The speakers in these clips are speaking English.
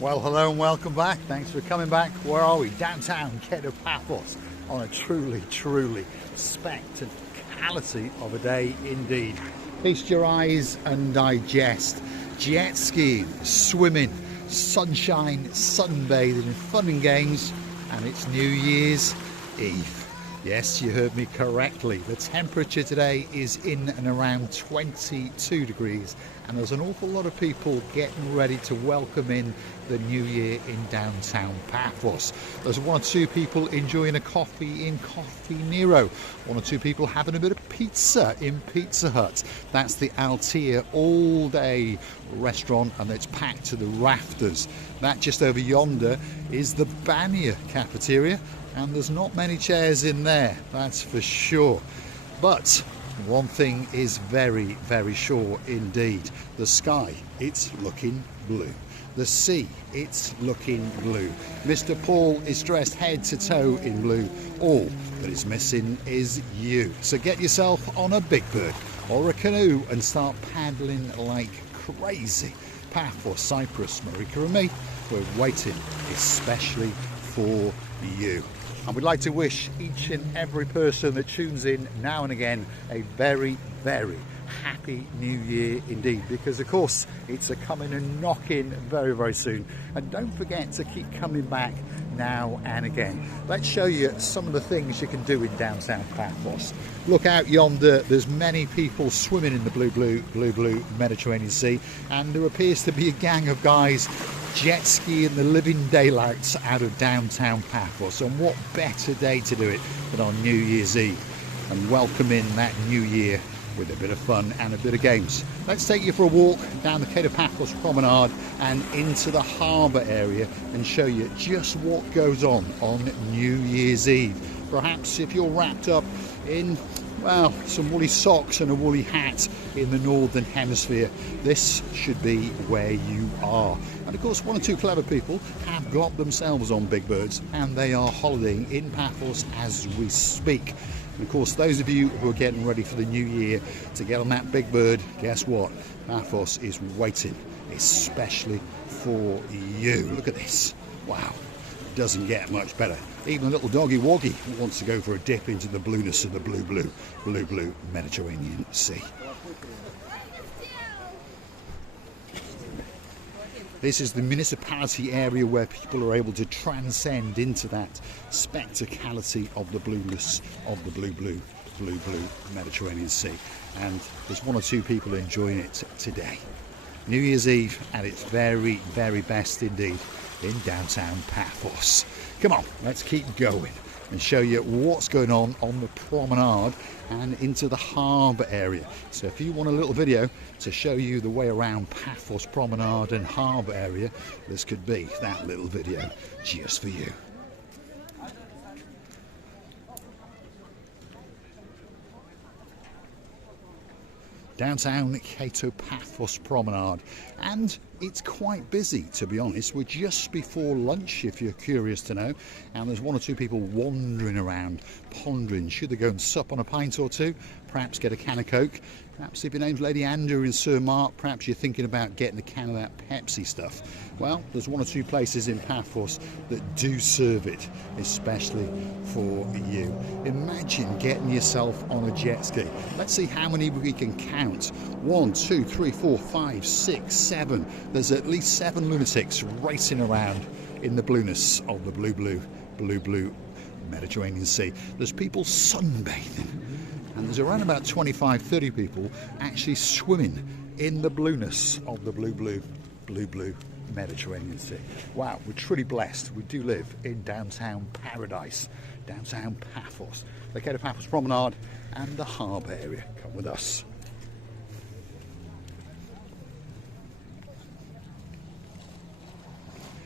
Well, hello and welcome back. Thanks for coming back. Where are we? Downtown Kato Paphos on a truly spectacality of a day indeed. Feast your eyes and digest. Jet skiing, swimming, sunshine, sunbathing, fun and games, and it's New Year's Eve. Yes, you heard me correctly. The temperature today is in and around 22 degrees, and there's an awful lot of people getting ready to welcome in the new year in downtown Paphos. There's one or two people enjoying a coffee in Coffee Nero. One or two people having a bit of pizza in Pizza Hut. That's the Altea all-day restaurant, and it's packed to the rafters. That just over yonder is the Banya cafeteria, and there's not many chairs in there, that's for sure. But one thing is very sure indeed. The sky, it's looking blue. The sea, it's looking blue. Mr. Paul is dressed head to toe in blue. All that is missing is you. So get yourself on a big bird or a canoe and start paddling like crazy. Paphos Cyprus, Marika and me, we're waiting especially for you. And we'd like to wish each and every person that tunes in now and again a very happy new year indeed, because of course it's a coming and knocking very soon. And don't forget to keep coming back now and again. Let's show you some of the things you can do in downtown Paphos. Look out yonder, there's many people swimming in the blue Mediterranean Sea, and there appears to be a gang of guys jet skiing the living daylights out of downtown Paphos. And what better day to do it than on New Year's Eve and welcome in that new year with a bit of fun and a bit of games. Let's take you for a walk down the Kato Paphos Promenade and into the Harbour area and show you just what goes on New Year's Eve. Perhaps if you're wrapped up in, well, some woolly socks and a woolly hat in the northern hemisphere, this should be where you are. And of course, one or two clever people have got themselves on big birds, and they are holidaying in Paphos as we speak. And of course, those of you who are getting ready for the new year to get on that big bird, guess what? Paphos is waiting especially for you. Look at this. Wow. Doesn't get much better. Even a little doggy woggy wants to go for a dip into the blueness of the blue Mediterranean Sea. This is the municipality area where people are able to transcend into that spectacality of the blueness of the blue Mediterranean Sea. And there's one or two people enjoying it today. New Year's Eve at its very best indeed in downtown Paphos. Come on, let's keep going and show you what's going on the promenade and into the harbour area. So if you want a little video to show you the way around Paphos Promenade and harbour area, this could be that little video just for you. Downtown Kato Paphos Promenade, and it's quite busy, to be honest. We're just before lunch, if you're curious to know, and there's one or two people wandering around pondering, should they go and sup on a pint or two, perhaps get a can of Coke. Perhaps if your name's Lady Andrew in Sir Mark, perhaps you're thinking about getting a can of that Pepsi stuff. Well, there's one or two places in Paphos that do serve it, especially for you. Imagine getting yourself on a jet ski. Let's see how many we can count. 1, 2, 3, 4, 5, 6, 7. There's at least 7 lunatics racing around in the blueness of the blue Mediterranean Sea. There's people sunbathing. And there's around about 25-30 people actually swimming in the blueness of the blue Mediterranean Sea. Wow, we're truly blessed. We do live in downtown paradise, downtown Paphos, the Kato Paphos Promenade and the harbour area. Come with us.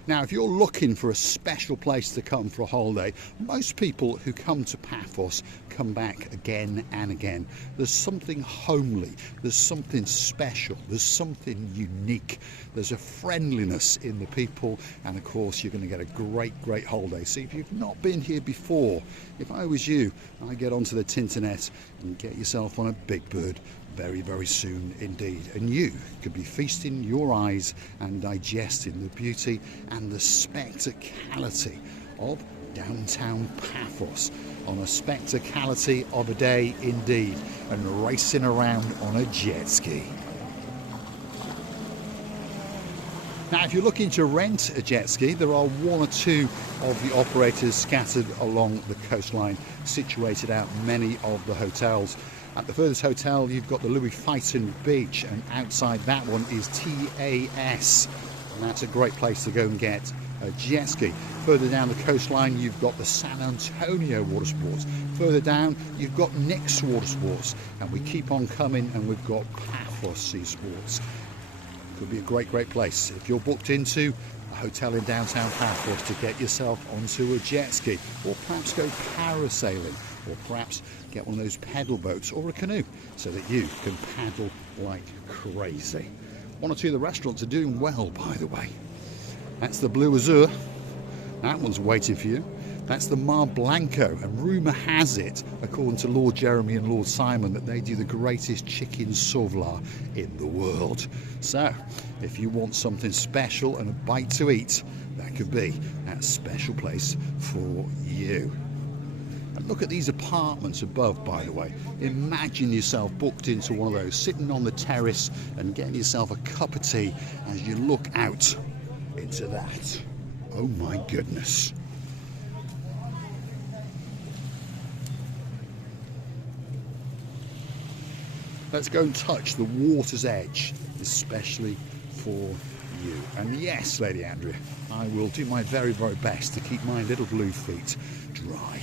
Now, if you're looking for a special place to come for a holiday, most people who come to Paphos come back again and again. There's something homely, there's something special, there's something unique, there's a friendliness in the people, and of course you're going to get a great holiday. So if you've not been here before, if I was you, I'd get onto the Tinternet and get yourself on a big bird very, very soon indeed. And you could be feasting your eyes and digesting the beauty and the spectacality of downtown Paphos on a spectacality of a day indeed, and racing around on a jet ski. Now, if you're looking to rent a jet ski, there are one or two of the operators scattered along the coastline, situated out many of the hotels. At the furthest hotel, you've got the Louis Vuitton Beach, and outside that one is TAS, and that's a great place to go and get a jet ski. Further down the coastline, you've got the San Antonio Water Sports. Further down, you've got Nick's Water Sports, and we keep on coming, and we've got Paphos Sea Sports. Could be a great, great place if you're booked into a hotel in downtown Paphos to get yourself onto a jet ski, or perhaps go parasailing, or perhaps get one of those pedal boats or a canoe so that you can paddle like crazy. One or two of the restaurants are doing well, by the way. That's the Blue Azure. That one's waiting for you. That's the Mar Blanco, and rumour has it, according to Lord Jeremy and Lord Simon, that they do the greatest chicken souvlaki in the world. So, if you want something special and a bite to eat, that could be that special place for you. And look at these apartments above, by the way. Imagine yourself booked into one of those, sitting on the terrace and getting yourself a cup of tea as you look out into that. Oh my goodness. Let's go and touch the water's edge, especially for you. And yes, Lady Andrea, I will do my very, very best to keep my little blue feet dry.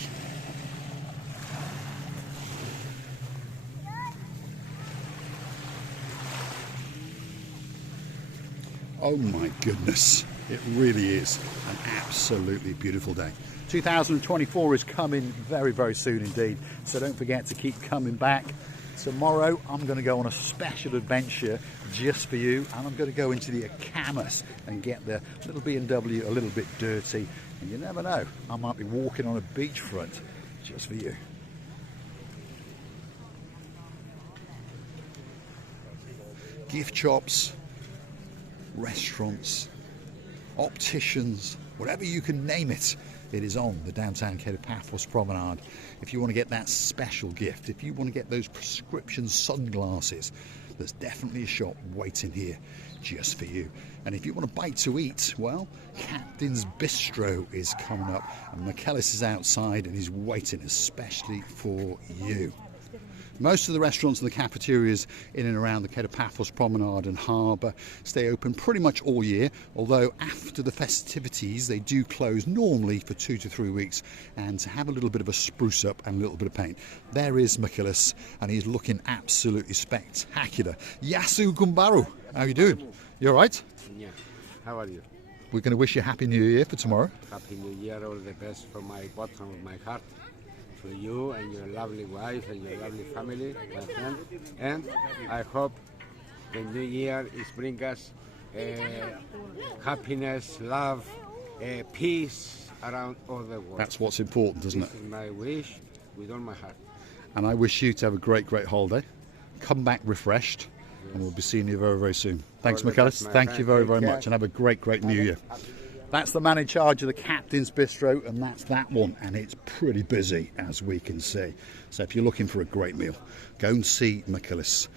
Oh my goodness, it really is an absolutely beautiful day. 2024 is coming very, very soon indeed, so don't forget to keep coming back. Tomorrow I'm going to go on a special adventure just for you, and I'm going to go into the Acamas and get the little B&W a little bit dirty, and you never know, I might be walking on a beachfront just for you. Gift shops, restaurants, opticians, whatever you can name it, it is on the downtown Kato Paphos Promenade. If you want to get that special gift, if you want to get those prescription sunglasses, there's definitely a shop waiting here just for you. And if you want a bite to eat, well, Captain's Bistro is coming up, and McKellis is outside and he's waiting especially for you. Most of the restaurants and the cafeterias in and around the Kato Paphos Promenade and Harbour stay open pretty much all year, although after the festivities they do close normally for 2 to 3 weeks, and to have a little bit of a spruce up and a little bit of paint. There is McKillis, and he's looking absolutely spectacular. Yasu Gumbaru, how are you doing? You all right? Yeah, how are you? We're going to wish you a Happy New Year for tomorrow. Happy New Year, all the best from my bottom of my heart. To you and your lovely wife and your lovely family, my friend. And I hope the new year is bring us happiness, love, peace around all the world. That's what's important, isn't it? This is my wish with all my heart. And I wish you to have a great, great holiday. Come back refreshed, yes. And we'll be seeing you very, very soon. Thanks, McKellis. Thank you very, very much, and have a great, great New Year. That's the man in charge of the Captain's Bistro, and that's that one, and it's pretty busy, as we can see. So if you're looking for a great meal, go and see McKillis.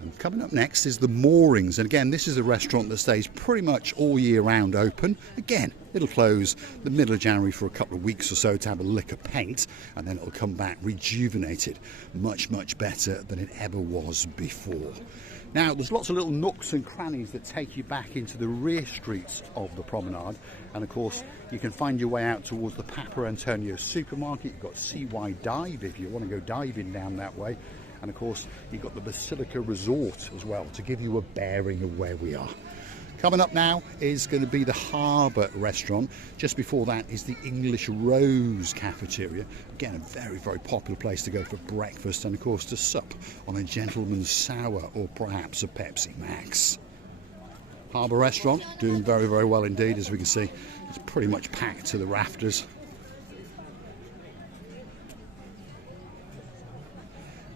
And coming up next is the Moorings, and again, this is a restaurant that stays pretty much all year round open. Again, it'll close the middle of January for a couple of weeks or so to have a lick of paint, and then it'll come back rejuvenated, much, much better than it ever was before. Now, there's lots of little nooks and crannies that take you back into the rear streets of the promenade, and of course you can find your way out towards the Papa Antonio supermarket. You've got CY Dive if you want to go diving down that way, and of course you've got the Basilica Resort as well to give you a bearing of where we are. Coming up now is going to be the Harbour restaurant. Just before that is the English Rose cafeteria. Again, a very, very popular place to go for breakfast, and of course to sup on a gentleman's sour or perhaps a Pepsi Max. Harbour restaurant doing very, very well indeed, as we can see. It's pretty much packed to the rafters.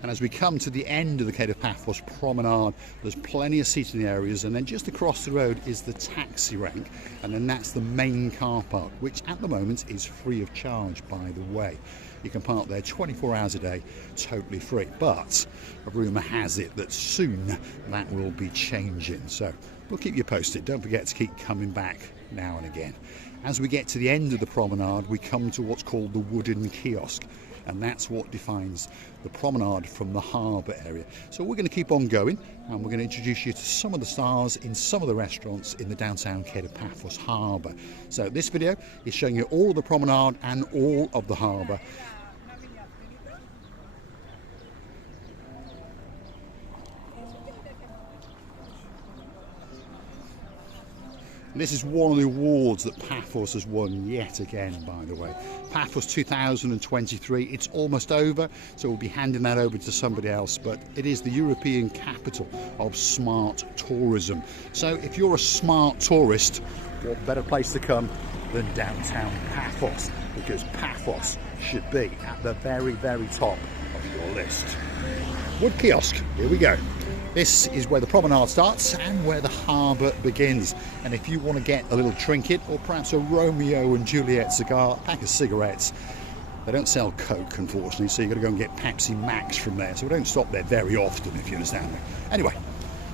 And as we come to the end of the Kato Paphos Promenade, there's plenty of seating areas, and then just across the road is the taxi rank, and then that's the main car park, which at the moment is free of charge, by the way. You can park there 24 hours a day, totally free. But a rumour has it that soon that will be changing. So we'll keep you posted. Don't forget to keep coming back now and again. As we get to the end of the promenade, we come to what's called the wooden kiosk. And that's what defines the promenade from the harbour area. So we're going to keep on going, and we're going to introduce you to some of the stars in some of the restaurants in the downtown Kato Paphos harbour. So this video is showing you all of the promenade and all of the harbour. This is one of the awards that Paphos has won yet again, by the way. Paphos 2023, it's almost over, so we'll be handing that over to somebody else, but it is the European capital of smart tourism. So if you're a smart tourist, what better place to come than downtown Paphos, because Paphos should be at the very, very top of your list. Wood kiosk, here we go. This is where the promenade starts and where the harbour begins. And if you want to get a little trinket or perhaps a Romeo and Juliet cigar, a pack of cigarettes, they don't sell Coke, unfortunately, so you've got to go and get Pepsi Max from there. So we don't stop there very often, if you understand me. Anyway,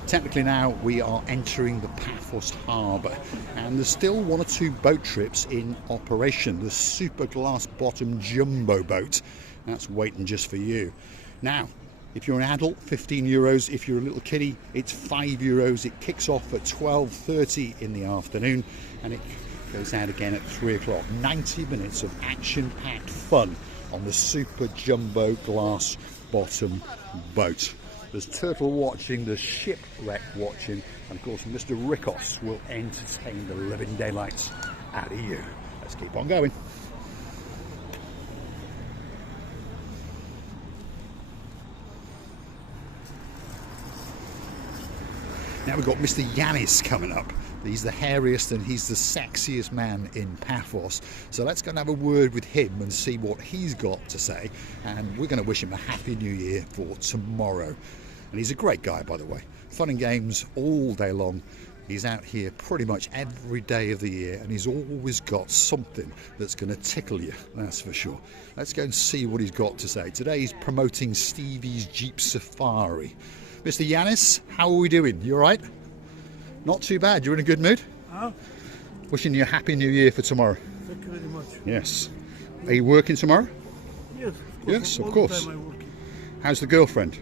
technically now we are entering the Paphos harbour, and there's still one or two boat trips in operation. The super glass bottom jumbo boat, that's waiting just for you. Now, if you're an adult, €15. If you're a little kiddie, it's €5. It kicks off at 12:30 in the afternoon, and it goes out again at 3 o'clock. 90 minutes of action-packed fun on the super jumbo glass bottom boat. There's turtle watching, there's shipwreck watching, and of course Mr. Rikos will entertain the living daylights out of you. Let's keep on going. Now we've got Mr. Yanis coming up. He's the hairiest and he's the sexiest man in Paphos. So let's go and have a word with him and see what he's got to say. And we're going to wish him a happy new year for tomorrow. And he's a great guy, by the way. Fun and games all day long. He's out here pretty much every day of the year, and he's always got something that's going to tickle you, that's for sure. Let's go and see what he's got to say. Today he's promoting Stevie's Jeep Safari. Mr. Yanis, how are we doing? You all right? Not too bad. You're in a good mood? Wishing you a happy new year for tomorrow. Thank you very much. Yes. Are you working tomorrow? Yes, Yes, of all course. the time I'm working. How's the girlfriend?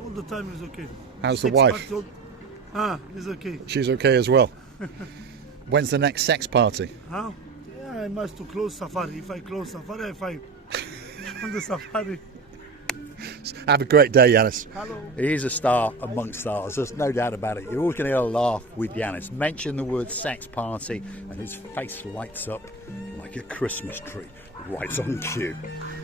All the time is okay. How's the 6 wife? months old. It's okay. She's okay as well. When's the next sex party? Yeah, I must to close safari. If I close safari, I find on the safari. Have a great day, Yanis. Hello. He's a star amongst stars, there's no doubt about it. You're always going to get a laugh with Yanis. Mention the word sex party and his face lights up like a Christmas tree, right on cue.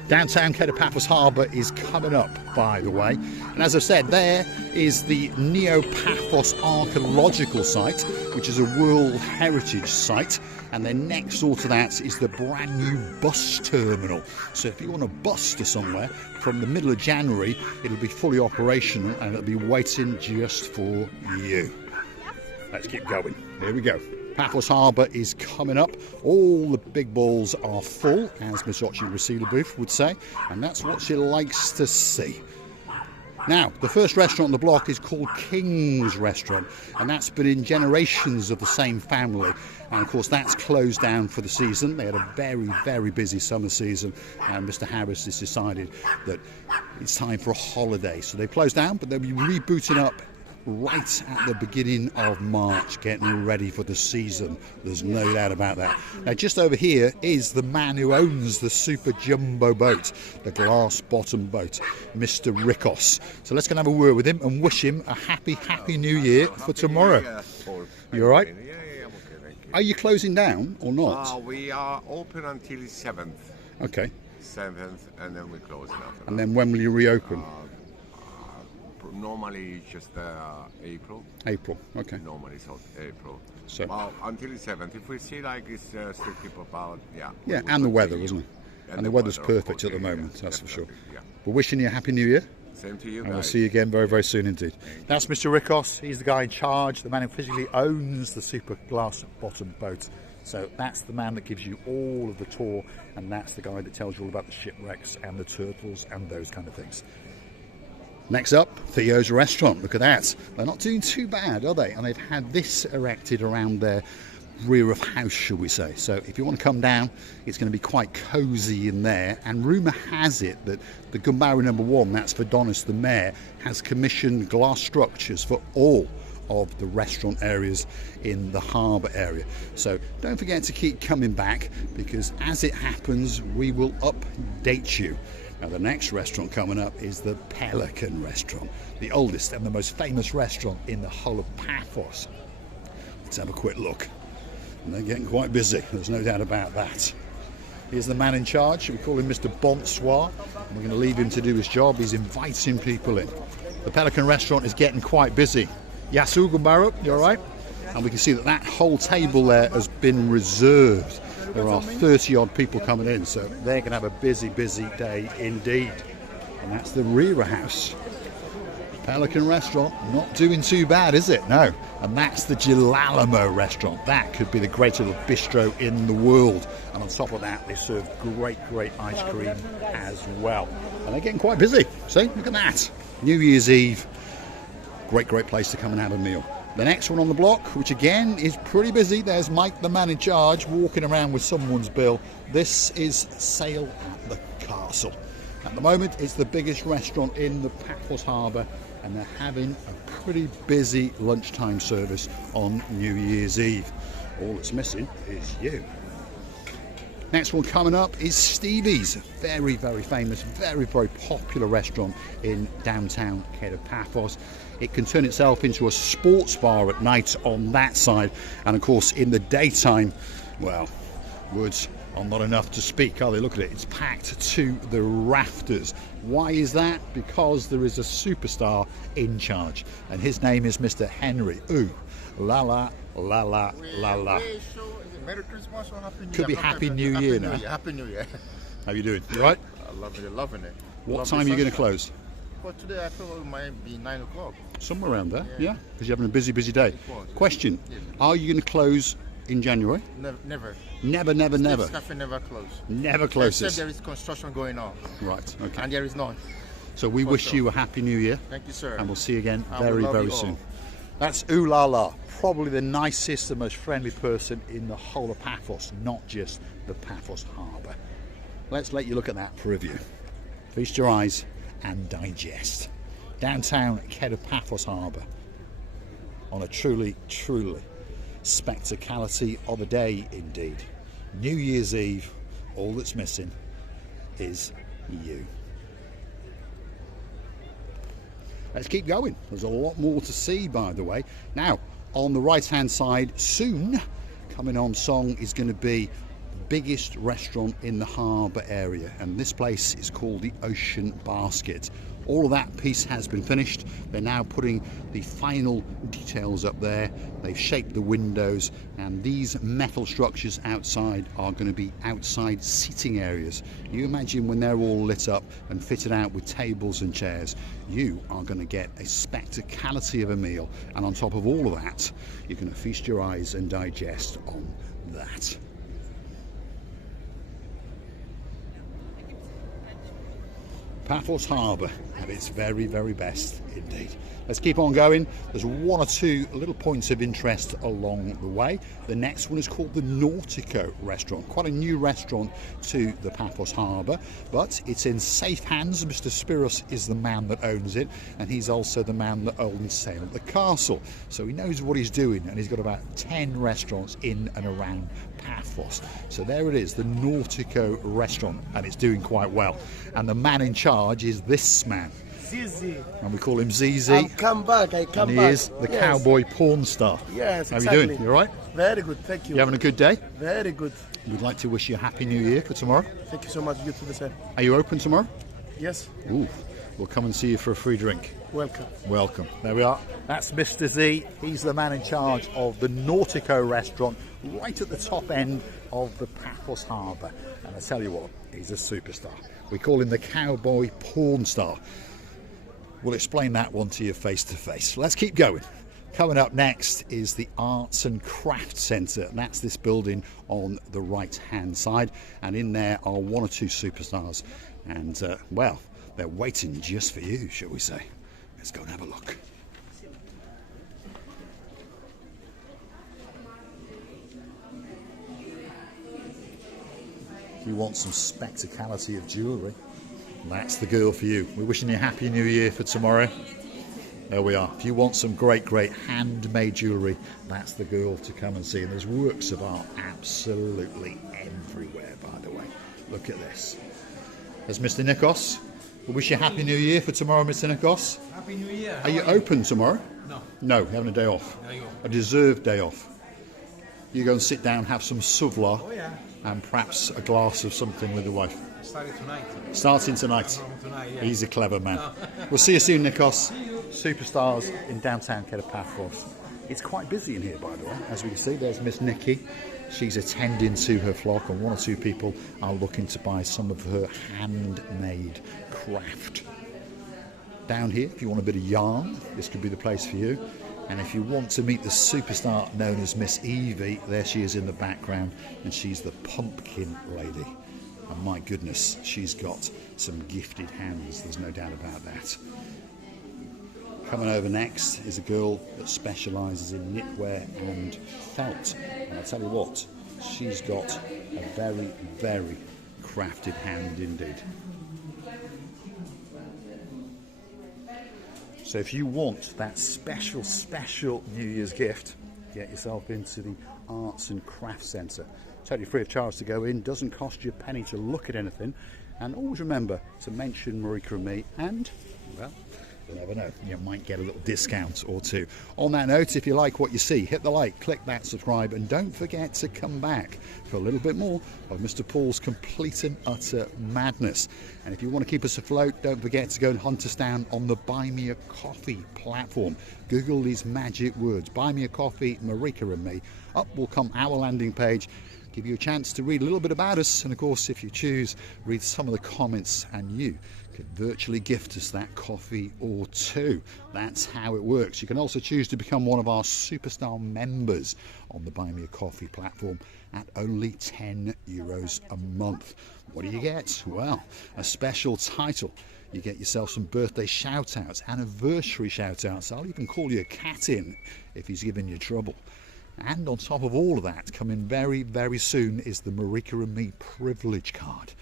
Downtown Kato Paphos Harbour is coming up, by the way. And as I said, there is the Neo-Paphos Archaeological Site, which is a World Heritage Site. And then next door to that is the brand new bus terminal. So if you want a bus to somewhere, from the middle of January, it'll be fully operational and it'll be waiting just for you. Let's keep going. Here we go. Paphos Harbour is coming up. All the big balls are full, as Misochi Rasilabuff would say, and that's what she likes to see. Now, the first restaurant on the block is called King's Restaurant, and that's been in generations of the same family. And of course, that's closed down for the season. They had a very, very busy summer season, and Mr. Harris has decided that it's time for a holiday. So they closed down, but they'll be rebooting up right at the beginning of March, getting ready for the season. There's no doubt about that. Now, just over here is the man who owns the super jumbo boat, the glass bottom boat, Mr. Rikos. So let's go and have a word with him and wish him a happy new year for tomorrow. You all right? Yeah, I'm okay, thank you. Are you closing down or not? We are open until 7th. Okay. 7th, and then we close after And then when will you reopen? Normally it's just April. April. Okay. Normally it's April. So. Well, until 7th. If we see like it's still people about, yeah. Yeah, and the weather, isn't it? And the weather's weather, of perfect course, at the yeah, moment, that's for sure. definitely, yeah. We're wishing you a happy new year. Same to you And we'll guys. see you again very, very soon indeed. That's Mr. Rikos. He's the guy in charge, the man who physically owns the super glass bottom boat. So that's the man that gives you all of the tour, and that's the guy that tells you all about the shipwrecks and the turtles and those kind of things. Next up, Theo's restaurant. Look at that. They're not doing too bad, are they? And they've had this erected around their rear of house, shall we say. So if you want to come down, it's going to be quite cosy in there. And rumour has it that the Gumbaru #1, that's for Donis the mayor, has commissioned glass structures for all of the restaurant areas in the harbour area. So don't forget to keep coming back, because as it happens, we will update you. Now the next restaurant coming up is the Pelican Restaurant, the oldest and the most famous restaurant in the whole of Paphos. Let's have a quick look. And they're getting quite busy, there's no doubt about that. Here's the man in charge, we call him Mr. Bonsoir, and we're going to leave him to do his job. He's inviting people in. The Pelican Restaurant is getting quite busy. Yasu Gumbaru, you alright? And we can see that that whole table there has been reserved. There are 30 odd people coming in, so they're going to have a busy, busy day indeed. And that's the Rira House. Pelican Restaurant, not doing too bad, is it? No. And that's the Gilalamo Restaurant. That could be the greatest little bistro in the world. And on top of that, they serve great, great ice cream as well. And they're getting quite busy. See, look at that. New Year's Eve. Great, great place to come and have a meal. The next one on the block, which again is pretty busy. There's Mike, the man in charge, walking around with someone's bill. This is Sail at the Castle. At the moment, it's the biggest restaurant in the Paphos Harbour, and they're having a pretty busy lunchtime service on New Year's Eve. All that's missing is you. Next one coming up is Stevie's. Very, very famous, very, very popular restaurant in downtown Kato, Paphos. It can turn itself into a sports bar at night on that side, and of course in the daytime, well, words are not enough to speak, are they? Look at it, it's packed to the rafters. Why is that? Because there is a superstar in charge, and his name is Mr. Henry. Ooh, la la, la la, la la. Merry Christmas or Happy New Year. Could be Happy New Year now. Happy New Year. How you doing? You right? I love it, loving it. What Lovely time are you going to sunshine. close? For today, I thought it might be 9 o'clock. Somewhere around there, yeah? Because you're having a busy, busy day. was. Question, Yes. are you going to close in January? Never. Never, never, never. This cafe never close. Never closes. Except there is construction going on. Right, okay. And there is none. So we for wish sure. you a Happy New Year, Thank you, sir. and we'll see you again I very, will love very you all. soon. That's Ooh La La, probably the nicest and most friendly person in the whole of Paphos, not just the Paphos Harbour. Let's let you look at that for review. Feast your eyes and digest. Downtown Kato, Paphos Harbour, on a truly, truly spectacality of a day indeed. New Year's Eve, all that's missing is you. Let's keep going. There's a lot more to see, by the way. Now, on the right-hand side, soon, coming on song is going to be the biggest restaurant in the harbour area, and this place is called the Ocean Basket. All of that piece has been finished. They're now putting the final details up there. They've shaped the windows, and these metal structures outside are going to be outside seating areas. You imagine when they're all lit up and fitted out with tables and chairs, you are going to get a spectacality of a meal, and on top of all of that, you're going to feast your eyes and digest on that. Paphos Harbour at its very, very best indeed. Let's keep on going. There's one or two little points of interest along the way. The next one is called the Nautico Restaurant. Quite a new restaurant to the Paphos Harbour, but it's in safe hands. Mr. Spiros is the man that owns it, and he's also the man that owns Sail at the Castle. So he knows what he's doing, and he's got about 10 restaurants in and around Paphos. So there it is, the Nautico Restaurant, and it's doing quite well. And the man in charge is this man. Zizi. And we call him ZZ. I come back. And he is the cowboy porn star. Yes, How exactly. are you doing? You all right? Very good, thank you. You having a good day? Very good. We'd like to wish you a Happy New Year for tomorrow. Thank you so much. You too, the same. Are you open tomorrow? Yes, Ooh, we'll come and see you for a free drink. welcome. Welcome. There we are. That's Mr. Z. He's the man in charge of the Nautico Restaurant right at the top end of the Paphos Harbour. And I tell you what, he's a superstar. We call him the cowboy porn star. We'll explain that one to you face to face. Let's keep going. Coming up next is the Arts and Crafts Centre. That's this building on the right hand side, and in there are one or two superstars, and well, they're waiting just for you, shall we say. Let's go and have a look. If you want some spectacality of jewellery, that's the girl for you. We're wishing you a happy new year for tomorrow. There we are. If you want some great handmade jewellery, that's the girl to come and see. And there's works of art absolutely everywhere, by the way. Look at this. There's Mr. Nikos. We wish you a happy new year for tomorrow, Mr. Nikos. Happy New Year. Are you open tomorrow? No. No, having a day off. There you go. A deserved day off. You go and sit down, have some souvla, Oh yeah. and perhaps a glass of something with the wife. Starting tonight. Starting tonight. From tonight, yeah. He's a clever man. We'll see you soon, Nikos. Superstars in downtown Paphos. It's quite busy in here, by the way. As we can see, there's Miss Nikki. She's attending to her flock, and one or two people are looking to buy some of her handmade craft. Down here, if you want a bit of yarn, this could be the place for you. And if you want to meet the superstar known as Miss Evie, there she is in the background, and she's the pumpkin lady. And my goodness, she's got some gifted hands, there's no doubt about that. Coming over next is a girl that specialises in knitwear and felt. And I tell you what, she's got a very, very crafted hand indeed. So if you want that special New Year's gift, get yourself into the Arts and Crafts Centre. Totally free of charge to go in, doesn't cost you a penny to look at anything. And always remember to mention Marika and me, and, well, you never know, you might get a little discount or two. On that note, if you like what you see, hit the like, click that subscribe, and don't forget to come back for a little bit more of Mr. Paul's complete and utter madness. And if you want to keep us afloat, don't forget to go and hunt us down on the Buy Me a Coffee platform. Google these magic words, Buy Me a Coffee, Marika and me. Up will come our landing page, give you a chance to read a little bit about us, and of course, if you choose, read some of the comments, and you could virtually gift us that coffee or two. That's how it works. You can also choose to become one of our superstar members on the Buy Me a Coffee platform at only €10 a month. What do you get? Well, a special title. You get yourself some birthday shout outs, anniversary shout outs. I'll even call you a cat in if he's giving you trouble. And on top of all of that, coming very, very soon is the Marika and Me privilege card.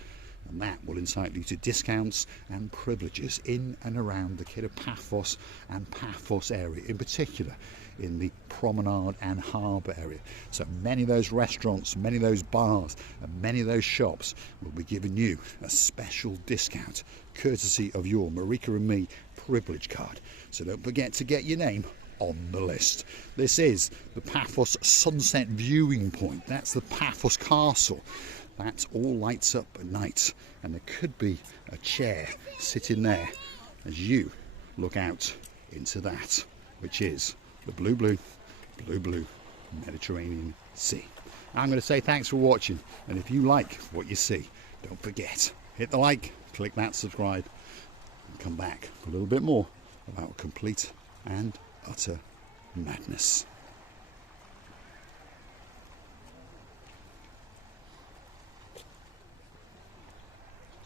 And that will entitle you to discounts and privileges in and around the Paphos and Paphos area, in particular in the Promenade and Harbour area. So many of those restaurants, many of those bars, and many of those shops will be giving you a special discount courtesy of your Marika and Me privilege card. So don't forget to get your name on the list. This is the Paphos Sunset Viewing Point. That's the Paphos Castle. That all lights up at night, and there could be a chair sitting there as you look out into that, which is the blue Mediterranean Sea. I'm going to say thanks for watching, and if you like what you see, don't forget, hit the like, click that subscribe, and come back for a little bit more about complete and utter madness.